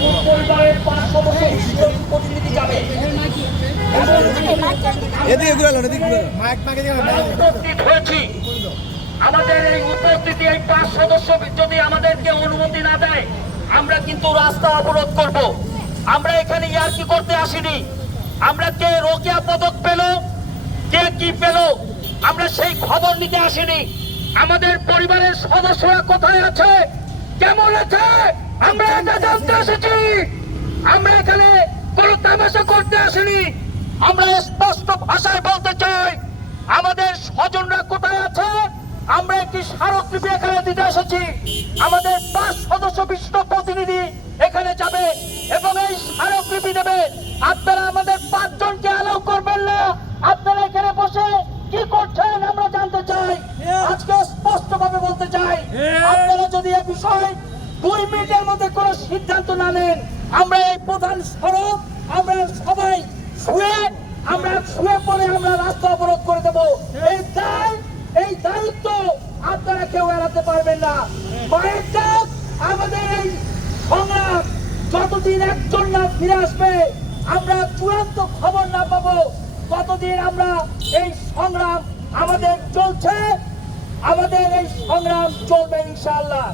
কোন পরিবারের পাঁচ সদস্য বিশিষ্ট প্রতিনিধি যাবে এদিকে এদিকে উপস্থিত হয়েছি। আমাদের এই উপস্থিতি এই পাঁচ সদস্য যদি আমাদেরকে অনুমতি না দেয় আমরা কিন্তু রাস্তা অবরোধ করব। আমরা এখানে ইয়ার্কি করতে আসিনি? আমরা কে রোকেয়া পদক পেল? কে কি পেল? আমরা সেই খবর নিতে আসিনি। আমাদের পরিবারের সদস্যরা কোথায় আছে? কেমন আছে? আমরা এটা জানতে এসেছি। আমরা এখানে কোনো তামাশা করতে আসিনি। আমরা স্পষ্ট ভাষায় বলতে চাই আমাদের স্বজনরা কোথায় আছে? আমরা একটি স্মারকলিপি এখানে দিতে এসেছি। আমাদের পাঁচ সদস্য বিশিষ্ট প্রতিনিধি এখানে যাবে এবং এই স্মারকলিপি দেবে। আপনারা আমাদের পাঁচজনকে অ্যালাউ করবেন না। আপনারা এখানে বসে কি করছেন আমরা জানতে চাই। আজকে স্পষ্ট ভাবে বলতে চাই আপনারা যদি এ বিষয়ে দুই মিনিটের মধ্যে কোনো সিদ্ধান্ত না নেন আমরা এই প্রধান সড়ক, আমরা সবাই শুয়ে আমরা শুয়ে পরে আমরা রাস্তা অবরোধ করে দেব। এই দায়, এই দায়িত্ব আপনারা কেউ এড়াতে পারবেন না। আমাদের এই সংগ্রাম, যতদিন একজন না ফিরে আসবে, আমরা চূড়ান্ত খবর না পাবো। ততদিন আমরা এই সংগ্রাম আমাদের চলছে, আমাদের এই সংগ্রাম চলবে ইনশাআল্লাহ।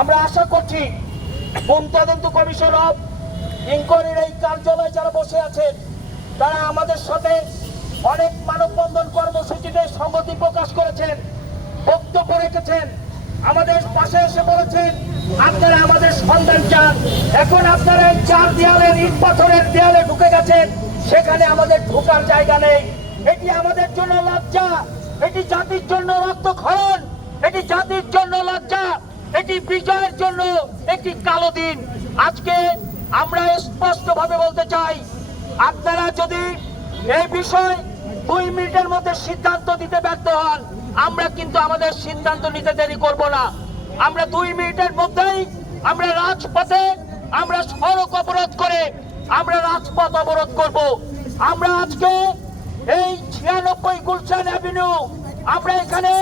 আমরা আশা করছি হোম তদন্ত কমিশন অফ ইনকোয়ারির এই কার্যালয়ে যারা বসে আছেন, তারা আমাদের সাথে অনেক মানববন্ধন কর্মসূচিতে সংগতি প্রকাশ করেছেন, বক্তব্য রেখেছেন। আমাদের পাশে এসে বলেছেন, আপনারা আমাদের সন্ধান চান। এখন আপনারা এই চার দেয়ালের ইট পাথরের দেয়ালে ঢুকে গেছেন, সেখানে আমাদের ঢোকার জায়গা নেই। এটি আমাদের জন্য লজ্জা, এটি জাতির জন্য রক্তক্ষরণ এটি জাতির জন্য লজ্জা, এটি বিজয়ের জন্য একটি কালো দিন। আজকে আমরা স্পষ্ট ভাবে বলতে চাই, আপনারা যদি এই বিষয় দুই মিনিটের মধ্যে সিদ্ধান্ত দিতে ব্যর্থ হন, আমরা কিন্তু আমাদের সিদ্ধান্ত নিতে দেরি করব না। আমরা দুই মিনিটের মধ্যেই আমরা রাজপথে আমরা সড়ক অবরোধ করে আমরা রাজপথ অবরোধ করব। আমরা আজকে এই ছিয়ানব্বই গুলশান অ্যাভিনিউ, আমরা এখানে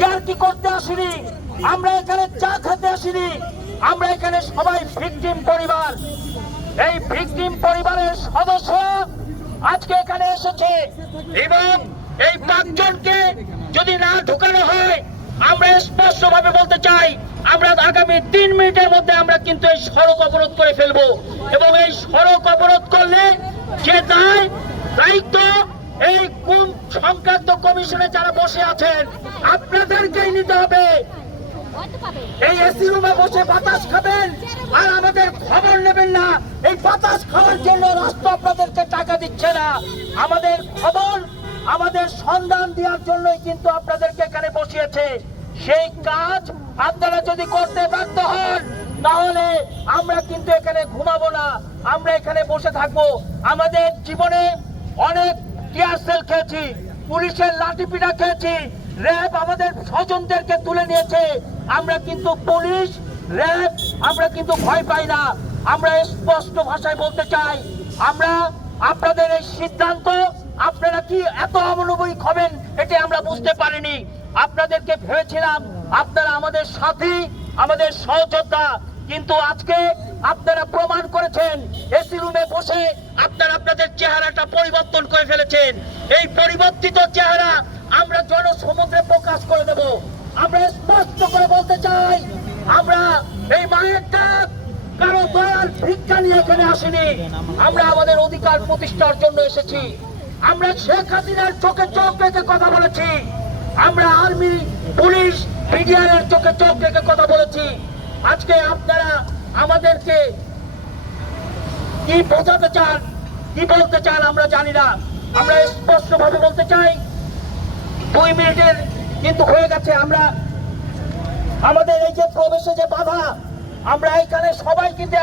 ইয়ার্কি করতে আসিনি? আমরা এখানে চা খেতে আসিনি। আমরা এখানে সবাই ভিকটিম পরিবার। এই ভিকটিম পরিবারের সদস্য আজকে এখানে এসেছে। এবং এই পাঁচজনকে যদি না ঢুকানো হয়, আমরা স্পষ্ট ভাবে বলতে চাই, আমরা আগামী তিন মিনিটের মধ্যে আমরা কিন্তু এই সড়ক অবরোধ করে ফেলব। এবং এই সড়ক অবরোধ করলে যে দায়, দায়িত্ব এই কোন সংক্রান্ত কমিশনে যারা বসে আছেন, আপনাদেরকেই নিতে হবে। এই এসি রুমে বসে বাতাস খাবেন, আর আমাদের খবর নেবেন না। এই বাতাস খাওয়ার জন্য রাষ্ট্র আপনাদেরকে টাকা দিচ্ছে না। আমাদের খবর, আমাদের সন্ধান দেওয়ার জন্যই কিন্তু আপনাদেরকে এখানে বসিয়েছে। সেই কাজ আপনারা যদি করতে ব্যর্থ হন, তাহলে আমরা কিন্তু এখানে ঘুমাবো না। আমরা এখানে বসে থাকব। আমাদের জীবনে অনেক টিয়ার খেয়েছি, পুলিশের লাঠি পিটা খেয়েছি, র্যাব আমাদের স্বজনদেরকে তুলে নিয়েছে। আমরা কিন্তু পুলিশ, র্যাব, আমরা কিন্তু ভয় পাই না। আমরা স্পষ্ট ভাষায় বলতে চাই, আমরা আপনাদের এই সিদ্ধান্ত, আপনারা কি এত অমনোবয়িক হবেন এটি আমরা বুঝতে পারিনি। আপনাদেরকে ভেবেছিলাম আপনারা আমাদের সাথী, আমাদের সহযোদ্ধা, কিন্তু আজকে আপনারা প্রমাণ করেছেন, এসি রুমে বসে চেহারাটা পরিবর্তন করে ফেলেছেন। এই পরিবর্তিত চেহারা আমরা জনসমুদ্রে প্রকাশ করে দেব। আমরা স্পষ্ট করে বলতে চাই, আমরা এই মায়ের ডাক কারও দয়ার ভিক্ষা নিয়ে এখানে আসিনি। আমরা আমাদের অধিকার প্রতিষ্ঠার জন্য এসেছি। আমরা শেখ হাসিনার চোখে চোখ রেখে কথা বলেছি। আমরা আর্মি, পুলিশ মিডিয়ার চোখে চোখ রেখে কথা বলেছি। আজকে আপনারা আমাদেরকে কি বোঝাতে চান? কি বলতে চান আমরা জানি না। আমরা স্পষ্টভাবে বলতে চাই, দুই মিনিটের কিন্তু হয়ে গেছে। আমরা আমাদের এই যে প্রবেশে যে বাধা, আমরা এখানে সবাই কিন্তু